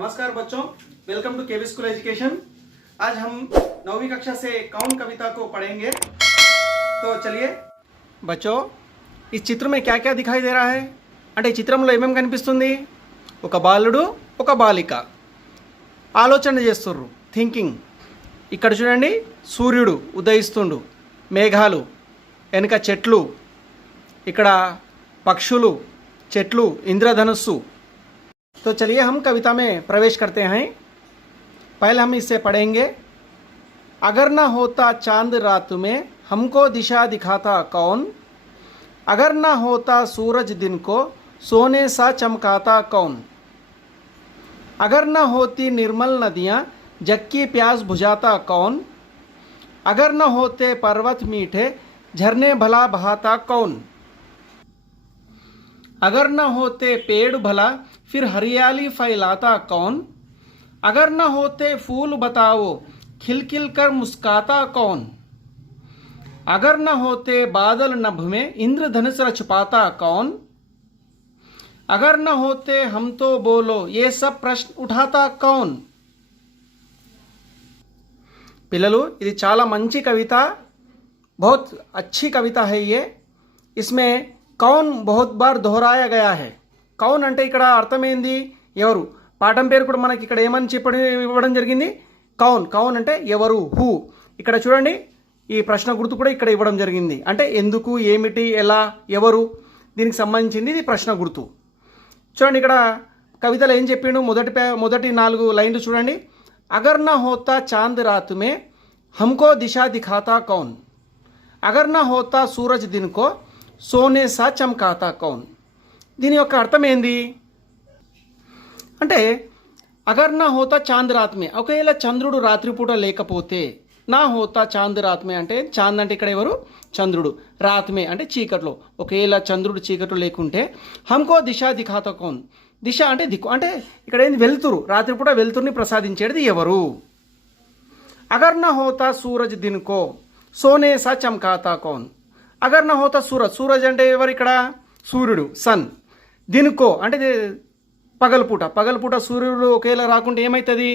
नमस्कार बच्चों, welcome to KV school education. आज हम 9वीं कक्षा से कौन कविता को पढ़ेंगे। तो चलिए बच्चों, इस चित्र में क्या क्या दिखाई दे रहा है అంటే ఈ చిత్రంలో ఏమేం కనిపిస్తుంది? ఒక బాలుడు ఒక బాలిక ఆలోచన చేస్తుర్రు, థింకింగ్. ఇక్కడ చూడండి, సూర్యుడు ఉదయిస్తుండు, మేఘాలు, వెనుక చెట్లు, ఇక్కడ పక్షులు, చెట్లు, ఇంద్రధనుస్సు. तो चलिए हम कविता में प्रवेश करते हैं। पहले हम इससे पढ़ेंगे। अगर न होता चांद रात में हमको दिशा दिखाता कौन, अगर न होता सूरज दिन को सोने सा चमकाता कौन, अगर न होती निर्मल नदियाँ जग की प्यास बुझाता कौन, अगर न होते पर्वत मीठे झरने भला बहाता कौन, अगर न होते पेड़ भला फिर हरियाली फैलाता कौन, अगर न होते फूल बताओ खिलखिल कर मुस्काता कौन, अगर न होते बादल नभ में इंद्रधनुष छुपाता कौन, अगर न होते हम तो बोलो ये सब प्रश्न उठाता कौन। पिల్లలు, ఇది చాలా మంచి కవిత, बहुत अच्छी कविता है ये। इसमें कौन बहुत बार दोहराया गया है। కౌన్ అంటే ఇక్కడ అర్థమైంది ఎవరు. పాఠం పేరు కూడా మనకి ఇక్కడ ఏమని ఇవ్వడం జరిగింది, కౌన్. కౌన్ అంటే ఎవరు, హూ. ఇక్కడ చూడండి, ఈ ప్రశ్న గుర్తు కూడా ఇక్కడ ఇవ్వడం జరిగింది. అంటే ఎందుకు, ఏమిటి, ఎలా, ఎవరు, దీనికి సంబంధించింది ఇది ప్రశ్న గుర్తు. చూడండి, ఇక్కడ కవితలో ఏం చెప్పిండు, మొదటి 4 లైన్లు చూడండి. అగర్ నా హోతా చాంద్ రాత్ మే హమ్కో దిశా దిఖాతా కౌన్, అగర్ నా హోతా సూరజ్ దిన్ కో సోనే సా చమ్కాతా కౌన్. దీని యొక్క అర్థం ఏంది అంటే, అగర్ నా హోతా చాంద్ రాత్ మే, ఒకవేళ చంద్రుడు రాత్రిపూట లేకపోతే, నా హోతా చాంద్ రాత్ మే అంటే చాంద్ అంటే ఇక్కడ ఎవరు, చంద్రుడు, రాత్ మే అంటే చీకట్లో, ఒకవేళ చంద్రుడు చీకట్లో లేకుంటే హమ్కో దిశా దిఖాతా కౌన్, దిశ అంటే దిక్కు, అంటే ఇక్కడ ఏంది, వెలుతురు, రాత్రిపూట వెలుతురుని ప్రసాదించేది ఎవరు. అగర్ నా హోతా సూరజ్ దిన్ కో సోనే సా చమ్కాతా కౌన్, అగర్ నా హోతా సూరజ్, సూరజ్ అంటే ఎవరు ఇక్కడ, సూర్యుడు, సన్. దినుకో అంటే పగలపూట సూర్యుడు ఒకేలా రాకుంటే ఏమవుతుంది,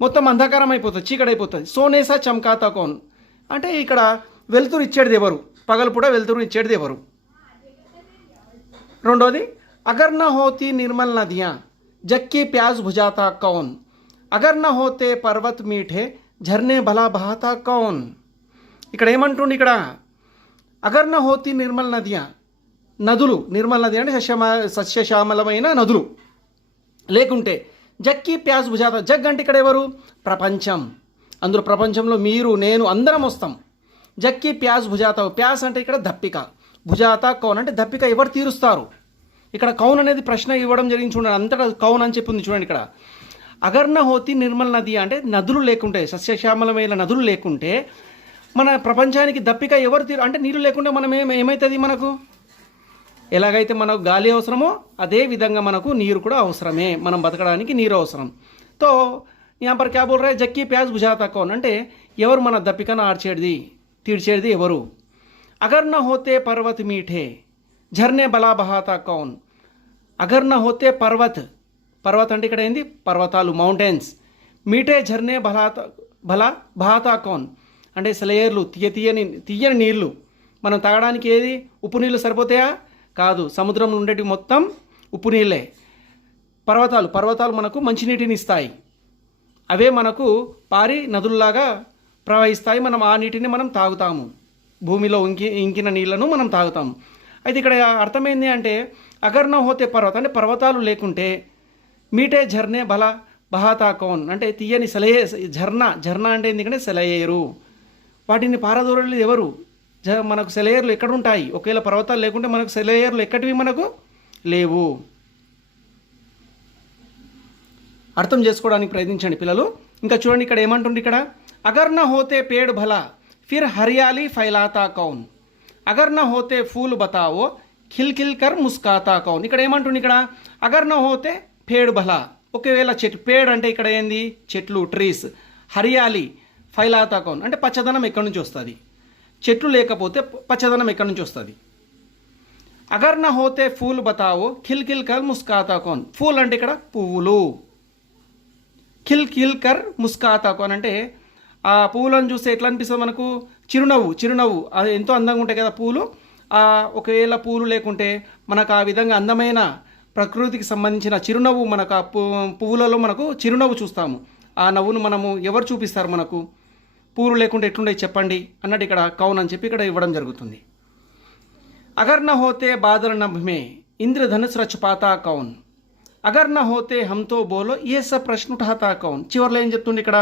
మొత్తం అంధకారం అయిపోతుంది, చీకటి అయిపోతుంది. సోనేసా చమ్కాతా కౌన్ అంటే ఇక్కడ వెలుతురు ఇచ్చేది ఎవరు, పగలపూట వెలుతురు ఇచ్చేది ఎవరు. రెండోది, అగర్ నా హోతి నిర్మల్ నదియా జక్కి ప్యాజ్ భుజాతా కౌన్, అగర్ నా హోతే పర్వత్ మీఠే ఝర్నే భలా బహాతా కౌన్. ఇక్కడ ఏమంటుండి, ఇక్కడ అగర్ నా హోతి నిర్మల్ నదియా, నదులు, నిర్మల్ నది అంటే సస్యశ్యామలమైన నదులు లేకుంటే, జక్కి ప్యాస్ భుజాత, జగ్ అంటే ఇక్కడ ఎవరు, ప్రపంచం, అందులో ప్రపంచంలో మీరు నేను అందరం వస్తాం. జక్కి ప్యాస్ భుజాత, ప్యాస్ అంటే ఇక్కడ దప్పిక, భుజాత కౌన్ అంటే దప్పిక ఎవరు తీరుస్తారు. ఇక్కడ కౌన్ అనేది ప్రశ్న ఇవ్వడం జరిగింది చూడండి, అంతటా కౌన్ అని చెప్పింది చూడండి. ఇక్కడ అగర్న హోతి నిర్మల్ నది అంటే నదులు లేకుంటే, సస్యశ్యామలమైన నదులు లేకుంటే మన ప్రపంచానికి దప్పిక ఎవరు అంటే నీళ్ళు లేకుంటే మనం ఏమవుతుంది, మనకు ఎలాగైతే మనకు గాలి అవసరమో అదే విధంగా మనకు నీరు కూడా అవసరమే, మనం బతకడానికి నీరు అవసరం. తో यहाँ पर क्या बोल रहा है, జక్కి ప్యాజ్ బుझाता कौन అంటే ఎవరు మన దప్పికను తీర్చేది ఎవరు. అగర్ నా హోతే పర్వత్ మీఠే ఝర్నే బలా బహాతా కౌన్, అగర్ నా హోతే పర్వత్ అంటే ఇక్కడ ఏంది, పర్వతాలు, మౌంటైన్స్. మీఠే ఝర్నే భలా బహాతా కౌన్ అంటే సెలయేర్లు, తీయని నీళ్లు. మనం తాగడానికి ఏది, ఉప్పు నీళ్ళు సరిపోతాయా, కాదు, సముద్రంలో ఉండేవి మొత్తం ఉప్పు నీళ్ళే. పర్వతాలు మనకు మంచినీటిని ఇస్తాయి, అవే మనకు పారి నదుల్లాగా ప్రవహిస్తాయి, మనం ఆ నీటిని మనం తాగుతాము, భూమిలో ఇంకిన నీళ్లను మనం తాగుతాము. అయితే ఇక్కడ అర్థమైంది అంటే, అగర్ నా హోతే పర్వత అంటే పర్వతాలు లేకుంటే, మీటే ఝర్నే భలా బహాతా కౌన్ అంటే తీయని ఝర్నా అంటే ఎందుకంటే సెలయేరు, వాటిని పారదోరలేదు ఎవరు, మనకు సెలయేర్లు ఎక్కడ ఉంటాయి, ఒకవేళ పర్వతాలు లేకుంటే మనకు సెలయేర్లు ఎక్కడివి మనకు లేవు. అర్థం చేసుకోవడానికి ప్రయత్నించండి పిల్లలు. ఇంకా చూడండి, ఇక్కడ ఏమంటుంది, ఇక్కడ అగర్ నా హోతే పేడ్ భలా ఫిర్ హరియాలి ఫైలాతా కౌన్, అగర్ నా హోతే ఫూల్ బతావో ఖిల్ఖిల్ కర్ ముస్కాతా కౌన్. ఇక్కడ ఏమంటుంది, ఇక్కడ అగర్ నా హోతే పేడ్ భలా, ఒకవేళ చెట్టు, పేడ్ అంటే ఇక్కడ ఏంది, చెట్లు, ట్రీస్, హరియాలి ఫైలాతా కౌన్ అంటే పచ్చదనం ఎక్కడి నుంచి వస్తుంది, చెట్లు లేకపోతే పచ్చదనం ఎక్కడి నుంచి వస్తుంది. అగర్ నా హోతే ఫూల్ బతావో ఖిల్ఖిల్ కర్ ముస్కాతా కౌన్, ఫూల్ అంటే ఇక్కడ పువ్వులు, ఖిల్ ఖిల్ కర్ ముస్కాతా కౌన్ అంటే ఆ పువ్వులను చూస్తే ఎట్లా అనిపిస్తుంది మనకు, చిరునవ్వు అది ఎంతో అందంగా ఉంటాయి కదా పూలు. ఒకవేళ పూలు లేకుంటే మనకు ఆ విధంగా అందమైన ప్రకృతికి సంబంధించిన చిరునవ్వు మనకు ఆ పువ్వులలో మనకు చిరునవ్వు చూస్తాము. ఆ నవ్వును మనము ఎవరు చూపిస్తారు మనకు, పూలు లేకుంటే ఎట్లుండే చెప్పండి అన్నట్టు ఇక్కడ కౌన్ అని చెప్పి ఇక్కడ ఇవ్వడం జరుగుతుంది. అగర్ న హోతే బాదల్ నభ్ మే ఇంద్రధనుస్ రచ్ పాతా కౌన్, అగర్ న హోతే హమ్తో బోలో ఏ సబ్ ప్రశ్న ఉఠాతా కౌన్. చివరిలో ఏం చెప్తుంది ఇక్కడ,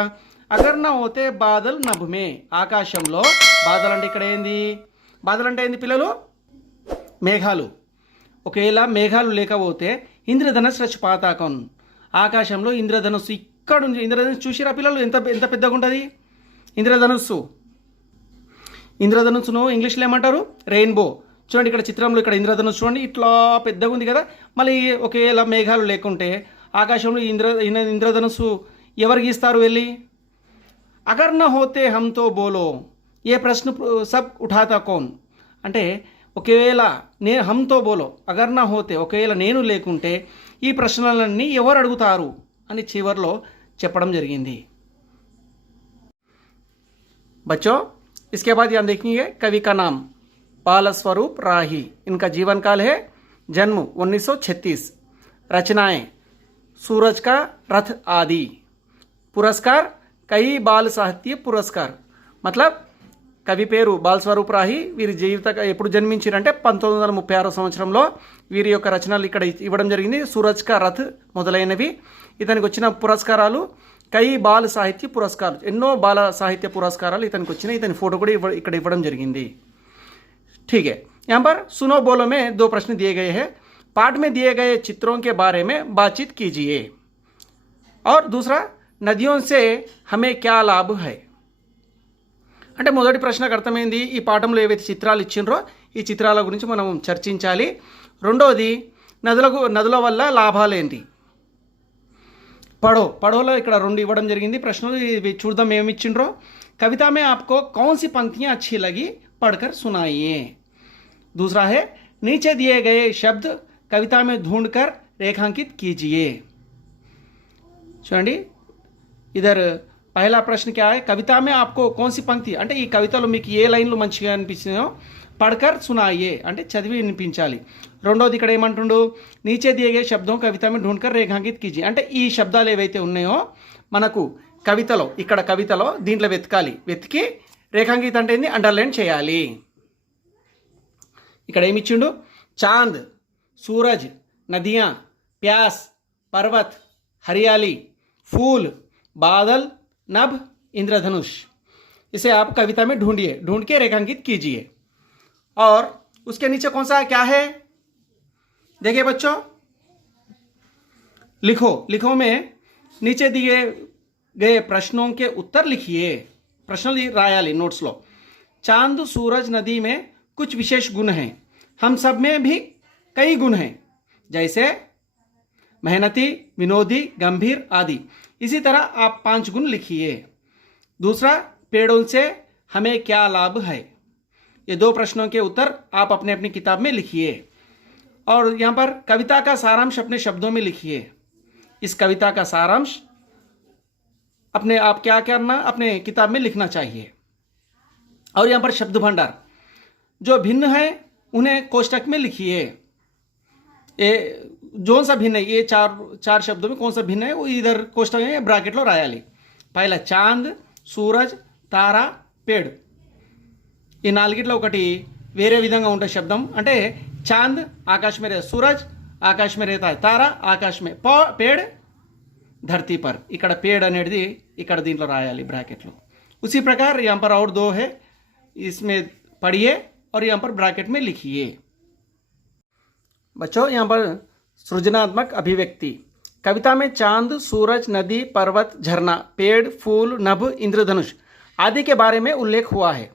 అగర్ న హోతే బాదల్ నభ్ మే ఆకాశంలో, బాదల్ అంటే ఇక్కడ ఏంది, బాదల్ అంటే ఏంది పిల్లలు, మేఘాలు. ఒకవేళ మేఘాలు లేకపోతే ఇంద్రధనుస్ రచ్ పాతా కౌన్, ఆకాశంలో ఇంద్రధనుస్సు ఇక్కడ ఉంది. ఇంద్రధనుస్సు చూసిరా పిల్లలు ఎంత ఎంత పెద్దగా ఉంటుంది ఇంద్రధనుస్సును ఇంగ్లీష్లో ఏమంటారు, రెయిన్బో. చూడండి ఇక్కడ చిత్రంలో ఇక్కడ ఇంద్రధనుస్సు చూడండి ఇట్లా పెద్దగా ఉంది కదా. మళ్ళీ ఒకవేళ మేఘాలు లేకుంటే ఆకాశంలో ఇంద్రధనుస్సు ఎవరు గీస్తారు వెళ్ళి. అగర్ న హోతే హమ్తో బోలో ఏ ప్రశ్న సబ్ ఉఠాతా కౌన్ అంటే ఒకవేళ హమ్తో బోలో అగర్ న హోతే ఒకవేళ నేను లేకుంటే ఈ ప్రశ్నలన్నీ ఎవరు అడుగుతారు అని చివర్లో చెప్పడం జరిగింది. बच्चों इसके बाद यहाँ देखेंगे कवि का नाम बालस्वरूप राही, इनका जीवन काल है जन्म 1936, रचनाएं सूरज का रथ आदि, पुरस्कार कई बाल साहित्य पुरस्कार. मतलब కవి పేరు బాలస్వరూప్ రాహి. వీరి జీవిత ఎప్పుడు జన్మించారంటే 1936 సంవత్సరంలో వీరి యొక్క రచనలు ఇక్కడ ఇవ్వడం జరిగింది. సూరజ్ కా రథ్ మొదలైనవి. ఇతనికి వచ్చిన పురస్కారాలు కై బాల సాహిత్య పురస్కారాలు, ఎన్నో బాల సాహిత్య పురస్కారాలు ఇతనికి వచ్చినాయి. ఇతని ఫోటో కూడా ఇక్కడ ఇవ్వడం జరిగింది. ठीक है, यहाँ पर सुनो बोलो में 2 प्रश्न दिए गए हैं. पाठ में दिए गए चित्रों के बारे में बातचीत कीजिए. और दूसरा, नदियों से हमें क्या लाभ है. అంటే మొదటి ప్రశ్నకు అర్థమైంది, ఈ పాఠంలో ఏవైతే చిత్రాలు ఇచ్చిండ్రో ఈ చిత్రాల గురించి మనం చర్చించాలి. రెండోది, నదుల వల్ల లాభాలు ఏంటి. పడోలో ఇక్కడ 2 ఇవ్వడం జరిగింది ప్రశ్నలు. ఇవి చూద్దాం ఏమి ఇచ్చిండ్రో. కవిత మే ఆప్కో కౌన్ సి పంక్తియాं अच्छी लगी पढ़कर सुनाइए. दूसरा है नीचे दिए गए शब्द कविता में ढूंढकर रेखांकित कीजिए. చూడండి इधर पहला प्रश्न क्या है, कविता में आपको कौन सी पंक्ति అంటే ఈ కవితలో మీకు ఏ లైన్లు మంచిగా అనిపించినాయో పడ్కర్ సునాయే అంటే చదివి వినిపించాలి. రెండోది ఇక్కడ ఏమంటుండు, నీచే దిగే శబ్దం కవిత में ढूंढकर रेखांकित कीजिए అంటే ఈ శబ్దాలు ఏవైతే ఉన్నాయో మనకు కవితలో దీంట్లో వెతికి రేఖాంకిత అంటే ఏంది అండర్లైన్ చేయాలి. ఇక్కడ ఏమి ఇచ్చిండు, చాంద్, सूरज, नदियाँ, प्यास, पर्वत, हरियाली, फूल, बादल, नभ, इंद्रधनुष. इसे आप कविता में ढूंढ के रेखांकित कीजिए. और उसके नीचे कौन सा क्या है देखिए बच्चों, लिखो में नीचे दिए गए प्रश्नों के उत्तर लिखिए. प्रश्न रायाली नोट्स लो. चांद, सूरज, नदी में कुछ विशेष गुण हैं. हम सब में भी कई गुण हैं, जैसे मेहनती, विनोदी, गंभीर आदि. इसी तरह आप 5 गुण लिखिए. दूसरा, पेड़ों से हमें क्या लाभ है. ये 2 प्रश्नों के उत्तर आप अपने अपनी किताब में लिखिए. और यहाँ पर कविता का सारांश अपने शब्दों में लिखिए. इस कविता का सारांश आप क्या करना अपने किताब में लिखना चाहिए. और यहाँ पर शब्द भंडार जो भिन्न है उन्हें कोष्टक में लिखिए. ये जो सा भिन्न है, ये चार शब्दों में कौन सा भिन्न है वो इधर कोष्टक में ब्राकेट लो रायाली. पहला चांद, सूरज, तारा, पेड़. ఈ నాలుగిట్లో ఒకటి వేరే విధంగా ఉండే శబ్దం అంటే చాంద్ ఆకాశ మే रहता, सूरज आकाश में रहता है, तारा आकाश में, पेड़ धरती पर. ఇక్కడ पेड़ అనేది ఇక్కడ దీంట్లో రాయాలి బ్రాకెట్లో. उसी प्रकार यहाँ पर और 2 है, इसमें पढ़िए और यहाँ पर ब्रैकेट में लिखिए. बच्चों यहाँ पर सृजनात्मक अभिव्यक्ति. कविता में चांद, सूरज, नदी, पर्वत, झरना, पेड़, फूल, नभ, इंद्रधनुष आदि के बारे में उल्लेख हुआ है.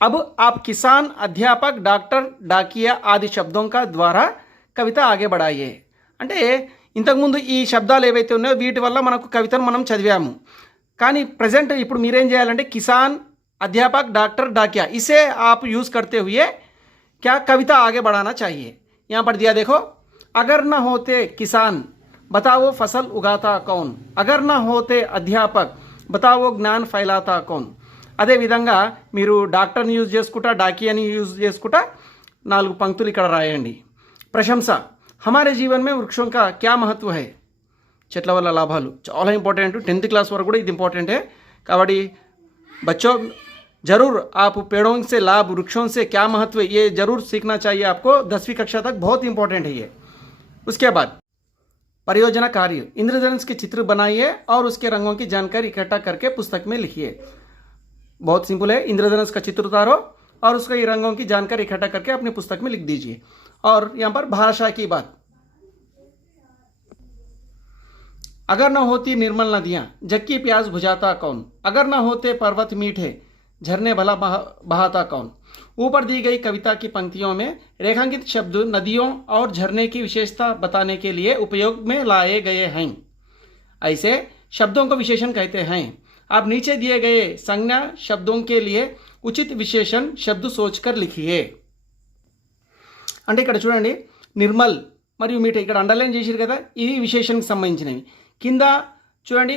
अब आप किसान, अध्यापक, डॉक्टर, डाकिया आदि शब्दों का द्वारा कविता आगे बढ़ाइए. అంటే ఇంతకుముందు ఈ శబ్దాలు ఏవైతే ఉన్నాయో వీటి వల్ల మనకు కవితను మనం చదివాము. కానీ प्रेजेंट ఇప్పుడు మీరేం చేయాలంటే किसान, अध्यापक, डॉक्टर, डाकिया इसे आप यूज़ करते हुए क्या कविता आगे बढ़ाना चाहिए. यहाँ पर दिया देखो, अगर न होते किसान बताओ फसल उगाता कौन, अगर न होते అధ్యాపక్ बताओ జ్ఞాన్ ఫైలాతా కౌన్. అదే విధంగా మీరు డాక్టర్ని యూజ్ చేసుకుంటా, డాకియాని యూజ్ చేసుకుంటా 4 పంక్తులు ఇక్కడ రాయండి. ప్రశంస, हमारे जीवन में वृक्षों का क्या महत्व है. చెట్ల వల్ల లాభాలు చాలా ఇంపార్టెంట్, 10th క్లాస్ వరకు కూడా ఇది ఇంపార్టెంట్ है. కాబట్టి बच्चों जरूर आप पेड़ों से लाभ, वृक्षों से क्या महत्व है, ये जरूर सीखना चाहिए आपको. 10वीं कक्षा तक बहुत इंपॉर्टेंट है ये. उसके बाद परियोजना कार्य, इंद्रधनुष के चित्र बनाइए और उसके रंगों की जानकारी इकट्ठा करके पुस्तक में लिखिए. बहुत सिंपल है, इंद्रधनुष का चित्र उतारो और उसके रंगों की जानकारी इकट्ठा करके अपनी पुस्तक में लिख दीजिए. और यहाँ पर भाषा की बात, अगर न होती निर्मल नदियाँ जग की प्यास बुझाता कौन, अगर न होते पर्वत मीठे झरने भला बहाता कौन. ऊपर दी गई कविता की पंक्तियों में रेखांकित शब्द नदियों और झरने की विशेषता बताने के लिए उपयोग में लाए गए हैं. ऐसे शब्दों को विशेषण कहते हैं. आप नीचे दिए गए संज्ञा शब्दों के लिए उचित विशेषण शब्द सोचकर लिखिए. అంటే ఇక్కడ చూడండి, నిర్మల్ మరియు మీఠ ఇక్కడ అండర్లైన్ చేసిరు కదా, ఇవి విశేషణకి సంబంధించినవి. కింద చూడండి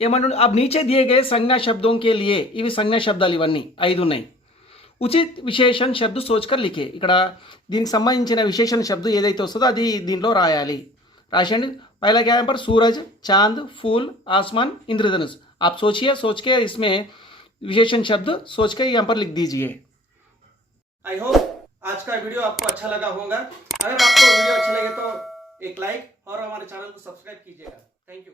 ఏమంటుండే, अब नीचे दिए गए संज्ञा शब्दों के लिए, ఇవి సంజ్ఞా శబ్దాలు, ఇవన్నీ 5 ఉన్నాయి. ఉచిత్ విశేషణ శబ్ద సోచ్కర్ లిఖే, ఇక్కడ దీనికి సంబంధించిన విశేషణ శబ్దం ఏదైతే వస్తుందో అది దీంట్లో రాయాలి. రాసేయండి. पहला क्या है यहाँ पर, सूरज, चांद, फूल, आसमान, इंद्रधनुष. आप सोचिए, सोच के इसमें विशेषण शब्द सोच के यहाँ पर लिख दीजिए. आई होप आज का वीडियो आपको अच्छा लगा होगा. अगर आपको वीडियो अच्छा लगे तो एक लाइक और हमारे चैनल को सब्सक्राइब कीजिएगा. Thank you.